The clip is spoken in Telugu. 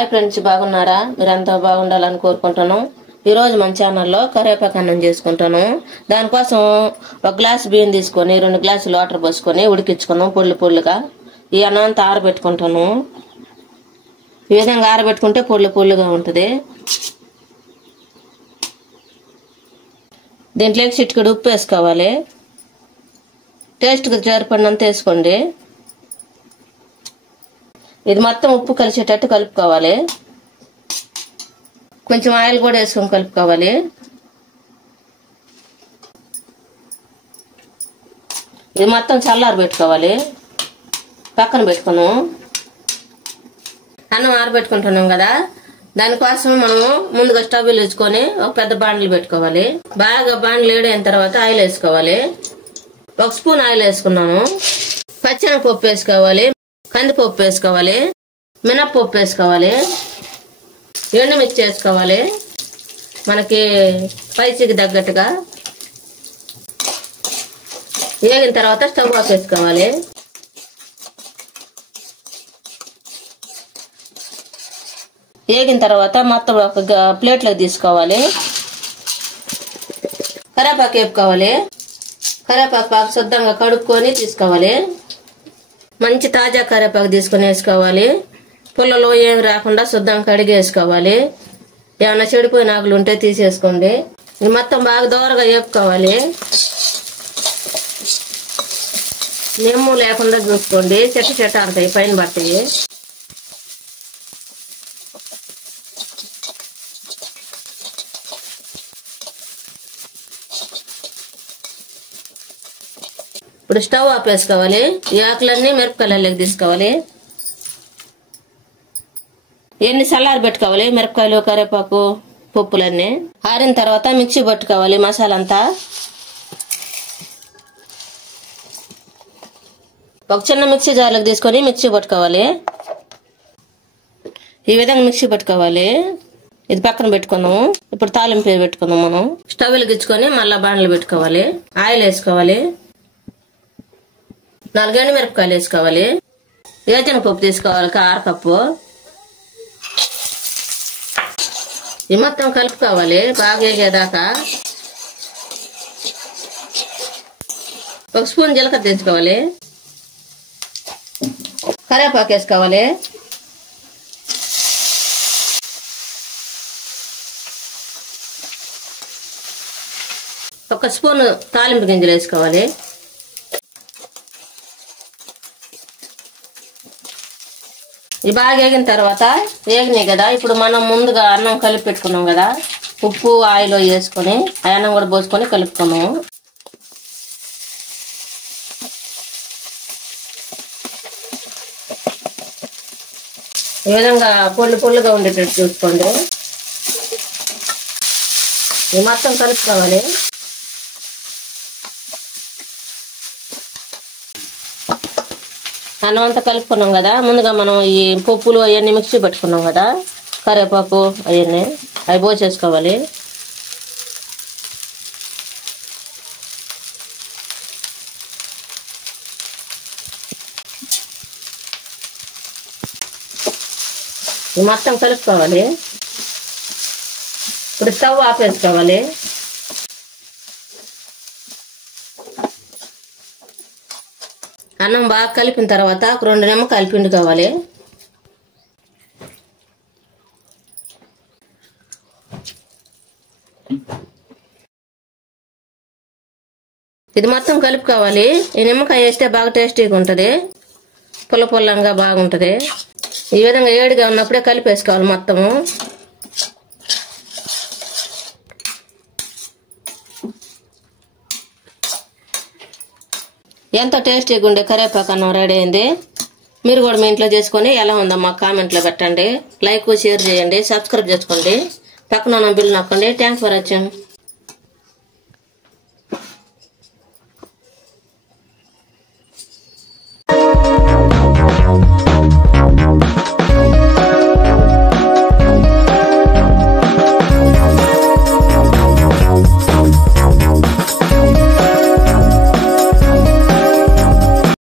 హాయ్ ఫ్రెండ్స్, బాగున్నారా? మీరంతా బాగుండాలని కోరుకుంటాను. ఈ రోజు మన ఛానల్లో కరివేపాకు అన్నం చేసుకుంటాను. దానికోసం ఒక గ్లాస్ బియ్యం తీసుకొని 2 గ్లాసులు వాటర్ పోసుకొని ఉడికించుకున్నాం పొళ్ళు పొళ్ళుగా. ఈ అన్నం అంతా ఆరబెట్టుకుంటాను. ఈ విధంగా ఆరబెట్టుకుంటే పొళ్ళు పొళ్ళుగా ఉంటుంది. దీంట్లోకి చిటికెడు ఉప్పు వేసుకోవాలి. టేస్ట్కి సరిపడినంత వేసుకోండి. ఇది మొత్తం ఉప్పు కలిసేటట్టు కలుపుకోవాలి. కొంచెం ఆయిల్ కూడా వేసుకొని కలుపుకోవాలి. ఇది మొత్తం చల్లారి పెట్టుకోవాలి. పక్కన పెట్టుకున్నాం. అన్నం ఆరబెట్టుకుంటున్నాం కదా, దానికోసం మనము ముందుగా స్టవ్ వెలిగించుకొని ఒక పెద్ద బాండ్లు పెట్టుకోవాలి. బాగా బాండ్లు వేడైన తర్వాత ఆయిల్ వేసుకోవాలి. 1 స్పూన్ ఆయిల్ వేసుకున్నాము. పచ్చెనగపప్పు వేసుకోవాలి, కందిపప్పు వేసుకోవాలి, మినప్పప్పు వేసుకోవాలి, ఎండుమిర్చి వేసుకోవాలి మనకి స్పైసీకి తగ్గట్టుగా. వేగిన తర్వాత స్టవ్ ఆఫ్ వేసుకోవాలి. వేగిన తర్వాత మొత్తం ఒక ప్లేట్లోకి తీసుకోవాలి. కరివేపాకు వేపుకోవాలి. కరివేపాకు శుద్ధంగా కడుక్కొని తీసుకోవాలి. మంచి తాజా కరివేపాకు తీసుకుని వేసుకోవాలి. పుల్లలో ఏమి రాకుండా శుద్ధంగా కడిగి వేసుకోవాలి. ఏమైనా చెడిపోయిన ఆకులు ఉంటే తీసేసుకోండి. ఇది మొత్తం బాగా దోరగా వేపుకోవాలి. నిమ్ము లేకుండా చూసుకోండి, చెట్టు చెట్టు ఆడతాయి, పైన పడతాయి. ఇప్పుడు స్టవ్ ఆఫ్ వేసుకోవాలి. ఈ ఆకులన్నీ మిరపకాయలలోకి తీసుకోవాలి. ఎన్ని చల్లారి పెట్టుకోవాలి. మిరపకాయలు, కరివేపాకు, పప్పులన్నీ ఆరిన తర్వాత మిక్సీ పట్టుకోవాలి. మసాలా అంతా ఒక చిన్న మిక్సీ జార్లోకి తీసుకొని మిక్సీ పట్టుకోవాలి. ఈ విధంగా మిక్సీ పట్టుకోవాలి. ఇది పక్కన పెట్టుకుందాము. ఇప్పుడు తాలింపు పెట్టుకుందాం. మనం స్టవ్ వెలిగించుకొని మళ్ళా బాండ్లు పెట్టుకోవాలి. ఆయిల్ వేసుకోవాలి. 4 ఎండు మిరపకాయలు వేసుకోవాలి. వేరుశనగపప్పు తీసుకోవాలి, 1/2 కప్పు. ఇది మొత్తం కలుపుకోవాలి బాగా వేగేదాకా. 1 స్పూన్ జీలకర్ర తీసుకోవాలి. కరివేపాకు వేసుకోవాలి. ఒక స్పూన్ తాలింపు గింజలు వేసుకోవాలి. ఇది బాగా వేగిన తర్వాత వేగినాయి కదా, ఇప్పుడు మనం ముందుగా అన్నం కలిపి పెట్టుకున్నాం కదా, ఉప్పు ఆయిల్ వేసుకొని ఆ అన్నం కూడా పోసుకొని కలుపుకున్నాము. ఈ విధంగా పొళ్ళు పొళ్ళుగా ఉండేటట్టు చూసుకోండి. ఇది మొత్తం కలుపుకోవాలి. అన్నం అంతా కలుపుకున్నాం కదా, ముందుగా మనం ఈ పప్పులు అవన్నీ మిక్సీ పెట్టుకున్నాం కదా, కరివేపాకు అవన్నీ అవి పోసేసుకోవాలి. మొత్తం కలుపుకోవాలి. ఇప్పుడు స్టవ్ ఆపేసుకోవాలి. అన్నం బాగా కలిపిన తర్వాత 2 నిమ్మకాయలు పిండుకోవాలి. ఇది మొత్తం కలుపుకోవాలి. ఈ నిమ్మకాయ వేస్తే బాగా టేస్టీగా ఉంటుంది, పుల్ల పుల్లంగా బాగుంటుంది. ఈ విధంగా వేడిగా ఉన్నప్పుడే కలిపేసుకోవాలి మొత్తము. ఎంతో టేస్టీగా ఉండే కరివేపాకు అన్నం రెడీ అయింది. మీరు కూడా మీ ఇంట్లో చేసుకొని ఎలా ఉందో మాకు కామెంట్లో పెట్టండి. లైక్, షేర్ చేయండి, సబ్స్క్రైబ్ చేసుకోండి, పక్కన ఉన్న బిల్ నొక్కండి. Thanks for watching.